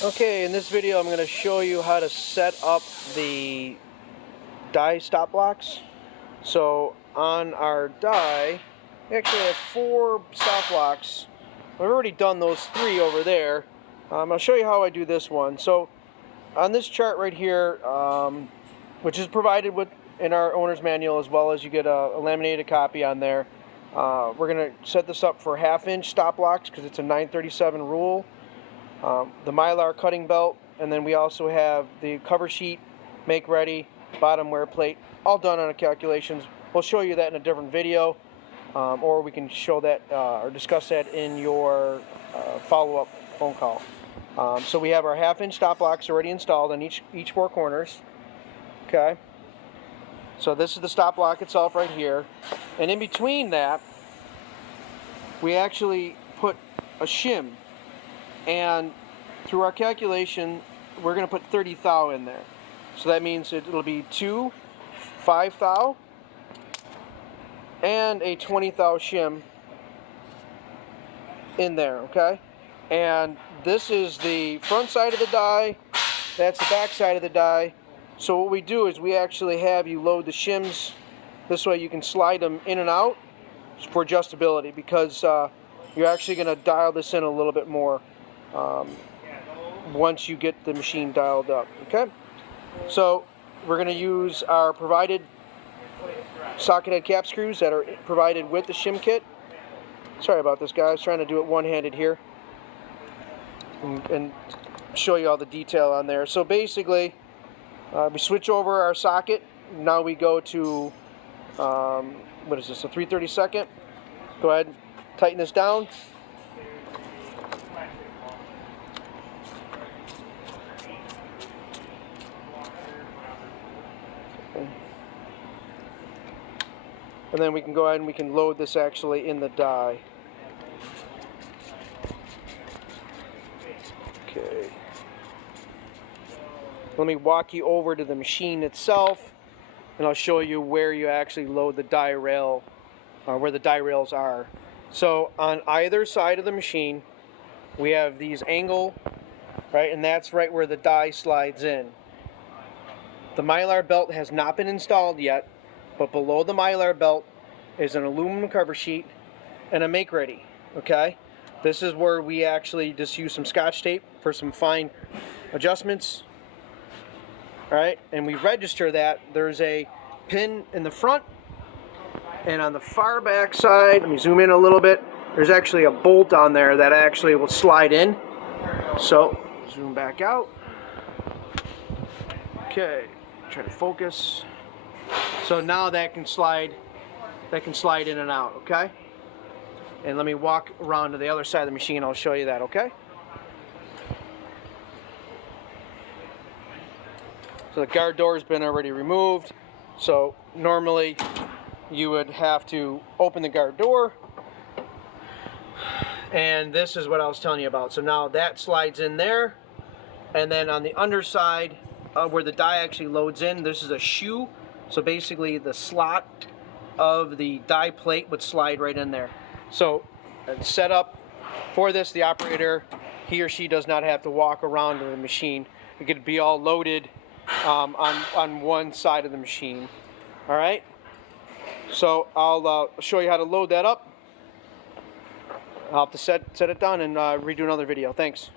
Okay, in this video I'm going to show you how to set up the die stop blocks. So on our die, we actually have 4 stop blocks. I've already done those 3 over there. I'll show you how I do this one. So on this chart right here, which is provided in our owner's manual, as well as you get a laminated copy on there, we're going to set this up for 1/2 inch stop blocks because it's a 937 rule. The Mylar cutting belt, and then we also have the cover sheet, make ready, bottom wear plate, all done on the calculations. We'll show you that in a different video, or we can show that or discuss that in your follow-up phone call. So we have our 1/2 inch stop blocks already installed on each 4 corners. Okay. So this is the stop block itself right here, and in between that, we actually put a shim. And through our calculation, we're going to put 30 thou in there. So that means it'll be 2 5 thou and a 20 thou shim in there, okay? And this is the front side of the die, that's the back side of the die. So what we do is we actually have you load the shims. This way you can slide them in and out for adjustability, because you're actually going to dial this in a little bit more once you get the machine dialed up. Okay, so we're going to use our provided socket head cap screws that are provided with the shim kit. Sorry about this, guys, trying to do it one-handed here and show you all the detail on there. So basically we switch over our socket. Now we go to what is this, a 3/32. Go ahead and tighten this down. And then we can go ahead and we can load this actually in the die. Okay. Let me walk you over to the machine itself, and I'll show you where you actually load the die rail, where the die rails are. So on either side of the machine, we have these angle, right, and that's right where the die slides in. The Mylar belt has not been installed yet, but below the Mylar belt is an aluminum cover sheet and a make ready. Okay, this is where we actually just use some Scotch tape for some fine adjustments. All right, and we register that. There's a pin in the front, and on the far back side, let me zoom in a little bit, there's actually a bolt on there that actually will slide in. So zoom back out. Okay, try to focus. So now that can slide in and out, okay? And let me walk around to the other side of the machine, I'll show you that, okay? So the guard door has been already removed. So normally you would have to open the guard door, and this is what I was telling you about. So now that slides in there, and then on the underside where the die actually loads in, this is a shoe. So basically the slot of the die plate would slide right in there. So set up for this, the operator, he or she does not have to walk around the machine. It could be all loaded on one side of the machine. All right, so I'll show you how to load that up. I'll have to set it down and redo another video. Thanks.